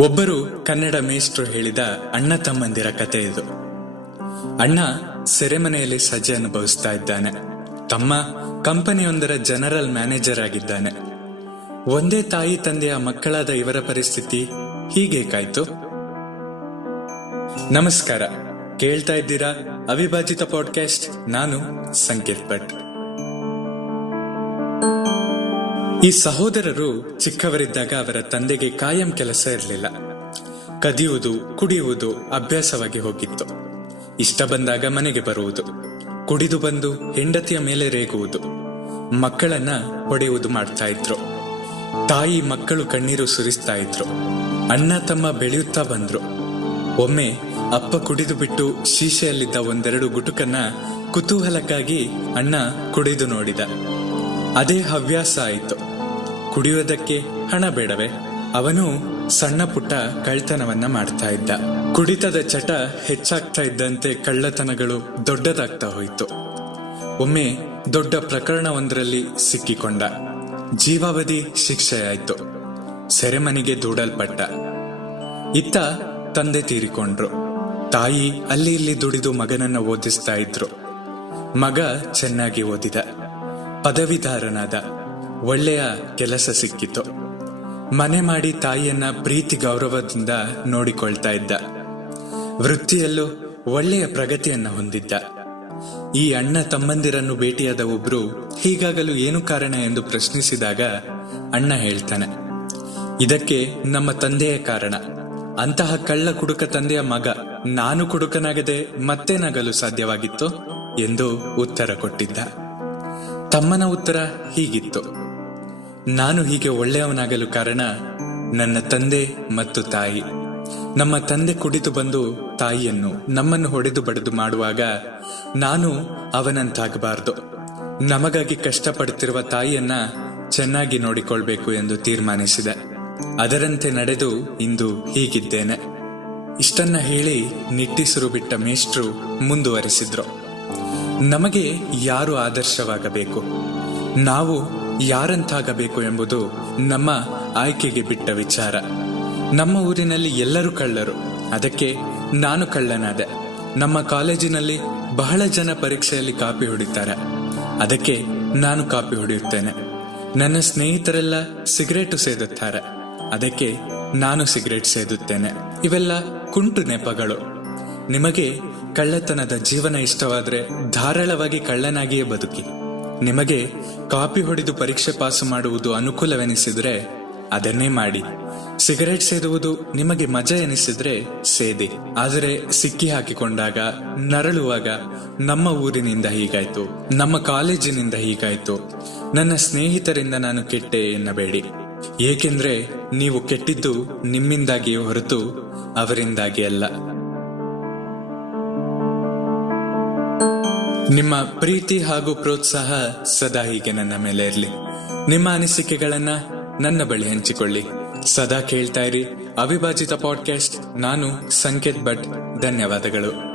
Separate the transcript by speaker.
Speaker 1: ಒಬ್ಬರು ಕನ್ನಡ ಮೇಷ್ಟ್ರು ಹೇಳಿದ ಅಣ್ಣ ತಮ್ಮಂದಿರ ಕತೆ ಇದು. ಅಣ್ಣ ಸೆರೆಮನೆಯಲ್ಲಿ ಸಜೆ ಅನುಭವಿಸ್ತಾ ಇದ್ದಾನೆ. ತಮ್ಮ ಕಂಪನಿಯೊಂದರ ಜನರಲ್ ಮ್ಯಾನೇಜರ್ ಆಗಿದ್ದಾನೆ. ಒಂದೇ ತಾಯಿ ತಂದೆಯ ಮಕ್ಕಳಾದ ಇವರ ಪರಿಸ್ಥಿತಿ ಹೀಗೆ ಕಾಯ್ತು. ನಮಸ್ಕಾರ. ಕೇಳ್ತಾ ಇದ್ದೀರಾ ಅವಿಭಾಜಿತ ಪಾಡ್ಕಾಸ್ಟ್ ನಾನು ಸಂಕೇತ್ ಭಟ್. ಈ ಸಹೋದರರು ಚಿಕ್ಕವರಿದ್ದಾಗ ಅವರ ತಂದೆಗೆ ಕಾಯಂ ಕೆಲಸ ಇರಲಿಲ್ಲ. ಕದಿಯುವುದು, ಕುಡಿಯುವುದು ಅಭ್ಯಾಸವಾಗಿ ಹೋಗಿತ್ತು. ಇಷ್ಟ ಬಂದಾಗ ಮನೆಗೆ ಬರುವುದು. ಕುಡಿದು ಬಂದು ಹೆಂಡತಿಯ ಮೇಲೆ ರೇಗುವುದು. ಮಕ್ಕಳನ್ನ ಹೊಡೆಯುವುದು ಮಾಡ್ತಾ ಇದ್ರು. ತಾಯಿ ಮಕ್ಕಳು ಕಣ್ಣೀರು ಸುರಿಸ್ತಾ ಇದ್ರು. ಅಣ್ಣ ತಮ್ಮ ಬೆಳೆಯುತ್ತಾ ಬಂದ್ರು. ಒಮ್ಮೆ ಅಪ್ಪ ಕುಡಿದು ಬಿಟ್ಟು ಶೀಶೆಯಲ್ಲಿದ್ದ ಒಂದೆರಡು ಗುಟುಕನ್ನ ಕುತೂಹಲಕ್ಕಾಗಿ ಅಣ್ಣ ಕುಡಿದು ನೋಡಿದ. ಅದೇ ಹವ್ಯಾಸ ಆಯಿತು. ಕುಡಿಯೋದಕ್ಕೆ ಹಣ ಬೇಡವೆ. ಅವನು ಸಣ್ಣ ಪುಟ್ಟ ಕಳ್ಳತನವನ್ನ ಮಾಡ್ತಾ ಇದ್ದ. ಕುಡಿತದ ಚಟ ಹೆಚ್ಚಾಗ್ತಾ ಇದ್ದಂತೆ ಕಳ್ಳತನಗಳು ದೊಡ್ಡದಾಗ್ತಾ ಹೋಯಿತು. ಒಮ್ಮೆ ದೊಡ್ಡ ಪ್ರಕರಣವೊಂದರಲ್ಲಿ ಸಿಕ್ಕಿಕೊಂಡ. ಜೀವಾವಧಿ ಶಿಕ್ಷೆಯಾಯ್ತು ಸೆರೆಮನೆಗೆ ದೂಡಲ್ಪಟ್ಟ. ಇತ್ತ ತಂದೆ ತೀರಿಕೊಂಡ್ರು. ತಾಯಿ ಅಲ್ಲಿ ಇಲ್ಲಿ ದುಡಿದು ಮಗನನ್ನ ಓದಿಸ್ತಾ ಇದ್ರು. ಮಗ ಚೆನ್ನಾಗಿ ಓದಿದ. ಪದವೀಧರನಾದ ಒಳ್ಳೆಯ ಕೆಲಸ ಸಿಕ್ಕಿತು. ಮನೆ ಮಾಡಿ ತಾಯಿಯನ್ನ ಪ್ರೀತಿ ಗೌರವದಿಂದ ನೋಡಿಕೊಳ್ತಾ ಇದ್ದ. ವೃತ್ತಿಯಲ್ಲೂ ಒಳ್ಳೆಯ ಪ್ರಗತಿಯನ್ನ ಹೊಂದಿದ್ದ. ಈ ಅಣ್ಣ ತಮ್ಮಂದಿರನ್ನು ಭೇಟಿಯಾದ ಒಬ್ರು ಹೀಗಾಗಲು ಏನು ಕಾರಣ ಎಂದು ಪ್ರಶ್ನಿಸಿದಾಗ ಅಣ್ಣ ಹೇಳ್ತಾನೆ, ಇದಕ್ಕೆ ನಮ್ಮ ತಂದೆಯ ಕಾರಣ. ಅಂತಹ ಕಳ್ಳ ಕುಡುಕ ತಂದೆಯ ಮಗ ನಾನು ಕುಡುಕನಾಗದೆ ಮತ್ತೇನಾಗಲು ಸಾಧ್ಯವಾಗಿತ್ತು? ಎಂದು ಉತ್ತರ ಕೊಟ್ಟಿದ್ದ. ತಮ್ಮನ ಉತ್ತರ ಹೀಗಿತ್ತು. ನಾನು ಹೀಗೆ ಒಳ್ಳೆಯವನಾಗಲು ಕಾರಣ ನನ್ನ ತಂದೆ ಮತ್ತು ತಾಯಿ. ನಮ್ಮ ತಂದೆ ಕುಡಿದು ಬಂದು ತಾಯಿಯನ್ನು ನಮ್ಮನ್ನು ಹೊಡೆದು ಬಡಿದು ಮಾಡುವಾಗ ನಾನು ಅವನಂತಾಗಬಾರದು. ನಮಗಾಗಿ ಕಷ್ಟಪಡುತ್ತಿರುವ ತಾಯಿಯನ್ನ ಚೆನ್ನಾಗಿ ನೋಡಿಕೊಳ್ಬೇಕು ಎಂದು ತೀರ್ಮಾನಿಸಿದೆ. ಅದರಂತೆ ನಡೆದು ಇಂದು ಹೀಗಿದ್ದೇನೆ. ಇಷ್ಟನ್ನ ಹೇಳಿ ನಿಟ್ಟಿಸಿರು ಬಿಟ್ಟ ಮೇಷ್ಟ್ರು ಮುಂದುವರಿಸಿದ್ರು. ನಮಗೆ ಯಾರು ಆದರ್ಶವಾಗಬೇಕು? ನಾವು ಯಾರಂತಾಗಬೇಕು ಎಂಬುದು ನಮ್ಮ ಆಯ್ಕೆಗೆ ಬಿಟ್ಟ ವಿಚಾರ. ನಮ್ಮ ಊರಿನಲ್ಲಿ ಎಲ್ಲರೂ ಕಳ್ಳರು. ಅದಕ್ಕೆ ನಾನು ಕಳ್ಳನಾದೆ. ನಮ್ಮ ಕಾಲೇಜಿನಲ್ಲಿ ಬಹಳ ಜನ ಪರೀಕ್ಷೆಯಲ್ಲಿ ಕಾಪಿ ಹೊಡಿತಾರೆ. ಅದಕ್ಕೆ ನಾನು ಕಾಪಿ ಹೊಡೆಯುತ್ತೇನೆ. ನನ್ನ ಸ್ನೇಹಿತರೆಲ್ಲ ಸಿಗರೇಟು ಸೇದುತ್ತಾರೆ. ಅದಕ್ಕೆ ನಾನು ಸಿಗರೇಟ್ ಸೇದುತ್ತೇನೆ. ಇವೆಲ್ಲ ಕುಂಟು ನೆಪಗಳು. ನಿಮಗೆ ಕಳ್ಳತನದ ಜೀವನ ಇಷ್ಟವಾದರೆ ಧಾರಾಳವಾಗಿ ಕಳ್ಳನಾಗಿಯೇ ಬದುಕಿ. ನಿಮಗೆ ಕಾಪಿ ಹೊಡೆದು ಪರೀಕ್ಷೆ ಪಾಸು ಮಾಡುವುದು ಅನುಕೂಲವೆನಿಸಿದರೆ ಅದನ್ನೇ ಮಾಡಿ. ಸಿಗರೇಟ್ ಸೇದುವುದು ನಿಮಗೆ ಮಜಾ ಎನಿಸಿದ್ರೆ ಸೇದಿ. ಆದರೆ ಸಿಕ್ಕಿ ಹಾಕಿಕೊಂಡಾಗ, ನರಳುವಾಗ, ನಮ್ಮ ಊರಿನಿಂದ ಹೀಗಾಯ್ತು, ನಮ್ಮ ಕಾಲೇಜಿನಿಂದ ಹೀಗಾಯ್ತು, ನನ್ನ ಸ್ನೇಹಿತರಿಂದ ನಾನು ಕೆಟ್ಟೆ ಎನ್ನಬೇಡಿ. ಏಕೆಂದ್ರೆ ನೀವು ಕೆಟ್ಟಿದ್ದು ನಿಮ್ಮಿಂದಾಗಿಯೇ ಹೊರತು ಅವರಿಂದಾಗಿ ಅಲ್ಲ. ನಿಮ್ಮ ಪ್ರೀತಿ ಹಾಗೂ ಪ್ರೋತ್ಸಾಹ ಸದಾ ಹೀಗೆ ನನ್ನ ಮೇಲೆ ಇರಲಿ. ನಿಮ್ಮ ಅನಿಸಿಕೆಗಳನ್ನ ನನ್ನ ಬಳಿ ಹಂಚಿಕೊಳ್ಳಿ. ಸದಾ ಕೇಳ್ತಾ ಇರಿ. ಅವಿಭಾಜಿತ ಪಾಡ್ಕಾಸ್ಟ್ ನಾನು ಸಂಕೇತ್ ಭಟ್. ಧನ್ಯವಾದಗಳು.